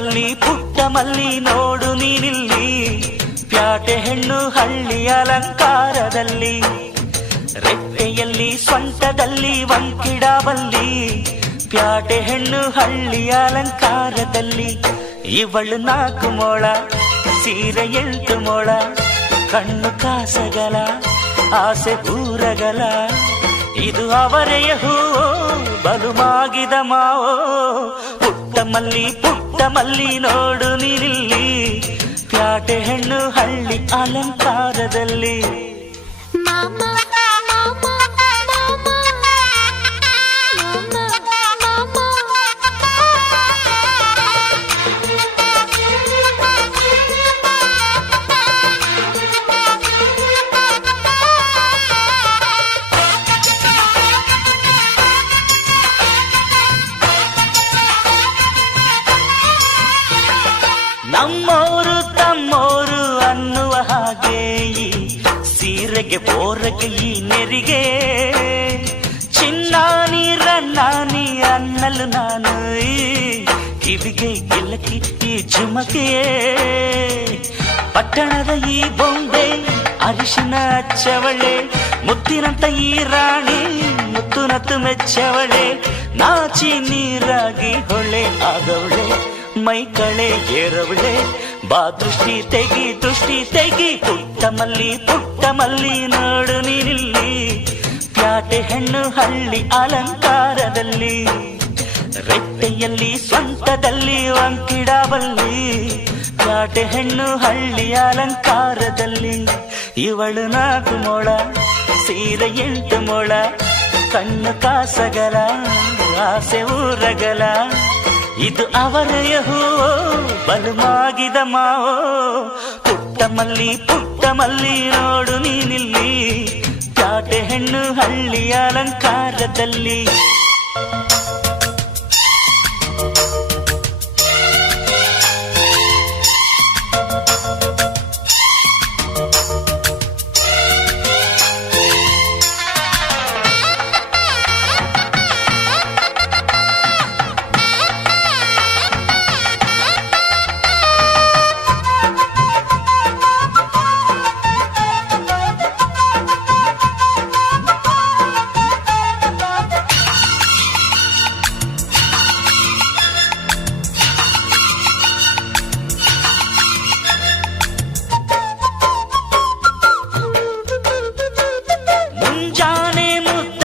ಪುಟ್ಟ ಮಲ್ಲಿ ನೋಡು ನೀನಿಲ್ಲಿ, ಪ್ಯಾಟೆ ಹೆಣ್ಣು ಹಳ್ಳಿ ಅಲಂಕಾರದಲ್ಲಿ, ರೆಟ್ಟೆಯಲ್ಲಿ ಸೊಂಟದಲ್ಲಿ ವಂಕಿಡಾವಲ್ಲಿ, ಪ್ಯಾಟೆ ಹೆಣ್ಣು ಹಳ್ಳಿ ಅಲಂಕಾರದಲ್ಲಿ. ಇವಳು 4 ಮೊಳ ಸೀರೆ 8 ಮೊಳ, ಕಣ್ಣು ಕಾಸಗಲ ಆಸೆ ಊರಗಲ, ಇದು ಅವರೆಯ ಹೂವೋ ಬಲು ಮಾಗಿದ ಮಾವೋ. ಪುಟ್ಟ ಮಲ್ಲಿ ನೋಡು ನೀನಿಲ್ಲಿ, ಪ್ಯಾಟೆ ಹೆಣ್ಣು ಹಳ್ಳಿ ಅಲಂಕಾರದಲ್ಲಿ. ನಮ್ಮೋರು ತಮ್ಮೋರು ಅನ್ನುವ ಹಾಗೆ ಈ ಸೀರೆಗೆ ಬೋರಗೆ ಈ ನೆರಿಗೆ, ಚಿನ್ನಾನಿ ರನ್ನಾನಿ ಅನ್ನಲು ನಾನು ಈ ಕಿವಿಗೆ ಗಿಲಕಿ ಈ ಜುಮಕೆಯೇ. ಪಟ್ಟಣದ ಈ ಬೊಂಬೆ ಅರಿಶಿನ ಹಚ್ಚವಳೆ, ಮುತ್ತಿನಂತ ಈ ರಾಣಿ ಮುತ್ತು ನತ್ತು ಮೆಚ್ಚವಳೆ, ನಾಚಿ ನೀರಾಗಿ ಹೊಳೆ ಆಗವಳೆ, ಮೈ ಕಳೆ ಏರವಳೆ, ಬಾ ದೃಷ್ಟಿ ತೆಗಿ. ಪುಟ್ಟ ಮಲ್ಲಿ ನೋಡು ನೀನಿಲ್ಲಿ, ಪ್ಯಾಟೆ ಹೆಣ್ಣು ಹಳ್ಳಿ ಅಲಂಕಾರದಲ್ಲಿ, ರೆಟ್ಟೆಯಲ್ಲಿ ಸ್ವಂತದಲ್ಲಿ ವಂಕಿಡಾವಲ್ಲಿ, ಪ್ಯಾಟೆ ಹೆಣ್ಣು ಹಳ್ಳಿ ಅಲಂಕಾರದಲ್ಲಿ. ಇವಳು 4 ಮೊಳ ಸೀರೆ 8 ಮೊಳ, ಕಣ್ಣು ಕಾಸಗಲ ಆಸೆ ಊರಗಲ, ಇದು ಅವರೆಯ ಹೂವೋ ಬಲು ಮಾಗಿದ ಮಾವೋ. ಪುಟ್ಟ ಮಲ್ಲಿ ನೋಡು ನೀನಿಲ್ಲಿ, ಪ್ಯಾಟೆ ಹೆಣ್ಣು ಹಳ್ಳಿ ಅಲಂಕಾರದಲ್ಲಿ.